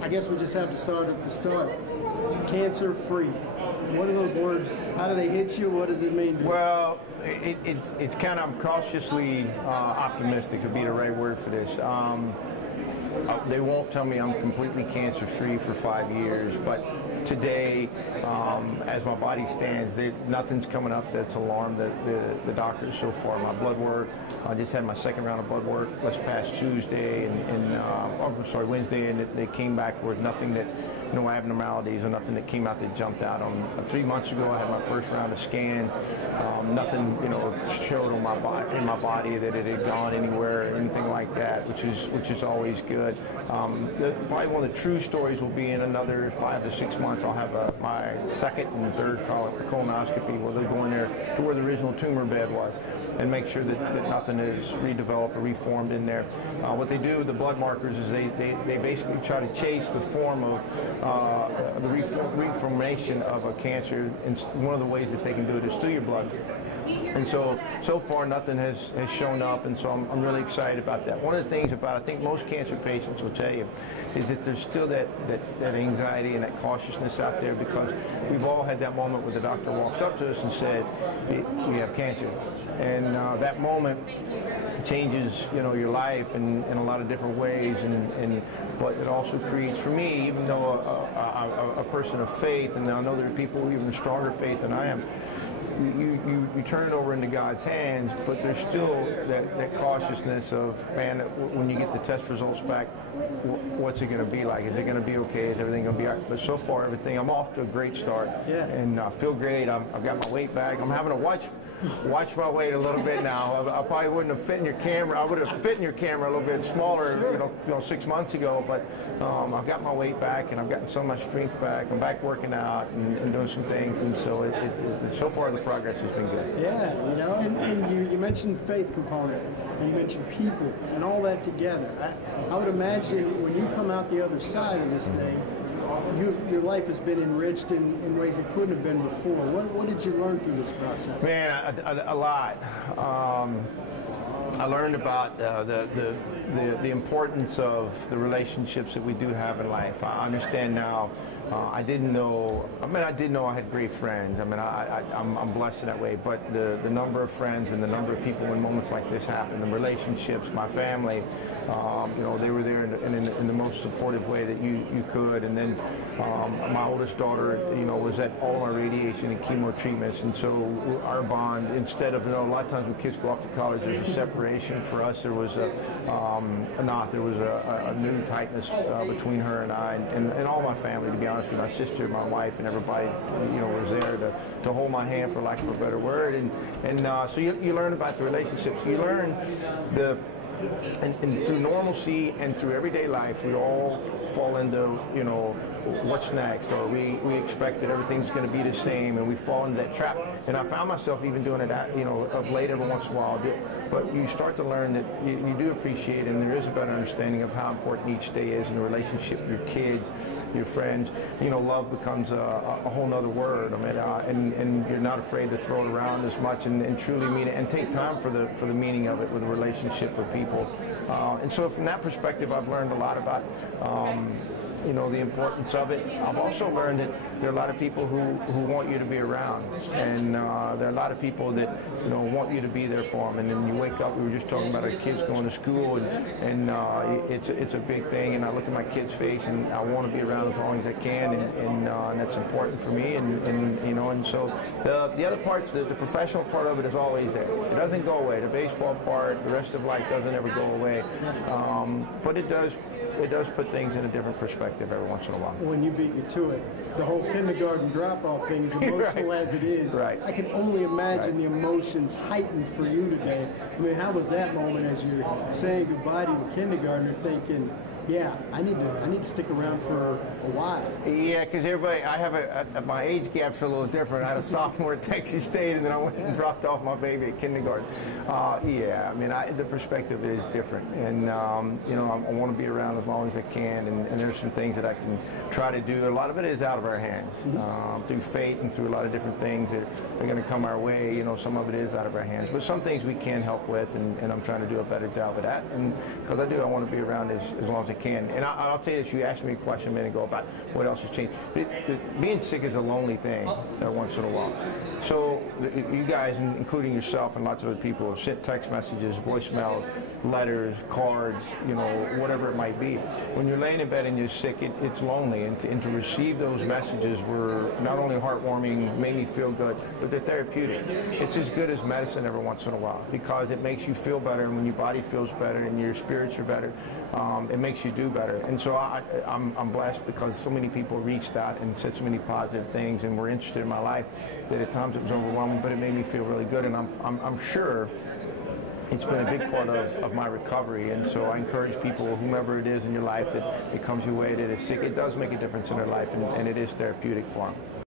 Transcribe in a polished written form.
I guess we just have to start at the start. Cancer-free. What are those words? How do they hit you? What does it mean? Well, it's kind of cautiously optimistic would be the right word for this. They won't tell me I'm completely cancer-free for 5 years, but today, as my body stands, nothing's coming up that's alarmed the doctors so far. My blood work, I just had my second round of blood work this past Tuesday Wednesday, and they came back with nothing that, no abnormalities or nothing that came out that jumped out on. 3 months ago, I had my first round of scans. Nothing, showed on in my body that it had gone anywhere, anything like that, which is always good. Probably one of the true stories will be in another 5 to 6 months. I'll have my second and third colonoscopy where they'll go in there to where the original tumor bed was and make sure that nothing is redeveloped or reformed in there. What they do with the blood markers is they basically try to chase the form of the reformation of a cancer, and one of the ways that they can do it is through your blood. And so far nothing has shown up, and so I'm really excited about that. One of the things I think most cancer patients will tell you is that there's still that anxiety and that cautiousness out there, because we've all had that moment where the doctor walked up to us and said, "You have cancer." And that moment changes, your life in a lot of different ways, but it also creates, for me, even though a person of faith, and I know there are people with even stronger faith than I am, you turn it over into God's hands, but there's still that cautiousness of, man, when you get the test results back, what's it going to be like? Is it going to be okay? Is everything going to be all right? But so far, I'm off to a great start, and I feel great. I've got my weight back. I'm having to watch my weight a little bit now. I probably wouldn't have fit in your camera. I would have fit in your camera a little bit smaller, 6 months ago. But I've got my weight back, and I've gotten some of my strength back. I'm back working out and doing some things, and so so far the progress has been good. Yeah, and you mentioned faith component, and you mentioned people, and all that together. I would imagine when you come out the other side of this thing, your life has been enriched in ways it couldn't have been before. What did you learn through this process? Man, a lot. I learned about the importance of the relationships that we do have in life. I understand now. I didn't know. I did know I had great friends. I'm blessed in that way. But the number of friends and the number of people when moments like this happen, the relationships, my family, they were there in the most supportive way that you could. And then my oldest daughter, was at all our radiation and chemo treatments, and so our bond, instead of, a lot of times when kids go off to college, there's a separation. For us, there was a new tightness between her and I, and all my family, to be honest with you, my sister, my wife, and everybody, was there to hold my hand, for lack of a better word. And so you learn about the relationships. You learn and through normalcy and through everyday life, we all fall into, what's next, or we expect that everything's going to be the same, and we fall into that trap. And I found myself even doing it, of late every once in a while. But you start to learn that you do appreciate it, and there is a better understanding of how important each day is in the relationship with your kids, your friends. Love becomes a whole nother word. And you're not afraid to throw it around as much and truly mean it, and take time for the meaning of it with a relationship with people. And so from that perspective, I've learned a lot about the importance of it. I've also learned that there are a lot of people who want you to be around, and there are a lot of people that want you to be there for them. And then you wake up. We were just talking about our kids going to school, and it's a big thing. And I look at my kid's face, and I want to be around as long as I can, and that's important for me. And so the other parts, the professional part of it is always there. It doesn't go away. The baseball part, the rest of life doesn't ever go away, but it does put things in a different perspective every once in a while. When you beat me to it, the whole kindergarten drop-off thing, as emotional as it is, I can only imagine the emotions heightened for you today. How was that moment as you're saying goodbye to your kindergartner, thinking, yeah, I need to stick around for a while? Yeah, because my age gap's a little different. I had a sophomore at Texas State, and then I went and dropped off my baby at kindergarten. The perspective is different, and I want to be around as long as I can, and there's some things that I can try to do. A lot of it is out of our hands, through fate and through a lot of different things that are going to come our way. Some of it is out of our hands, but some things we can help with, and I'm trying to do a better job of that. And because I want to be around as long as I can. And I'll tell you this, you asked me a question a minute ago about what else has changed. Being sick is a lonely thing every once in a while. So you guys, including yourself and lots of other people, have sent text messages, voicemails, letters, cards, you know, whatever it might be. When you're laying in bed and you're sick, it's lonely. And to receive those messages were not only heartwarming, made me feel good, but they're therapeutic. It's as good as medicine every once in a while because it makes you feel better, and when your body feels better and your spirits are better, it makes you do better. And so I'm blessed because so many people reached out and said so many positive things and were interested in my life that at times it was overwhelming, but it made me feel really good. And I'm sure it's been a big part of my recovery. And so I encourage people, whomever it is in your life that it comes your way that is sick, it does make a difference in their life, and it is therapeutic for them.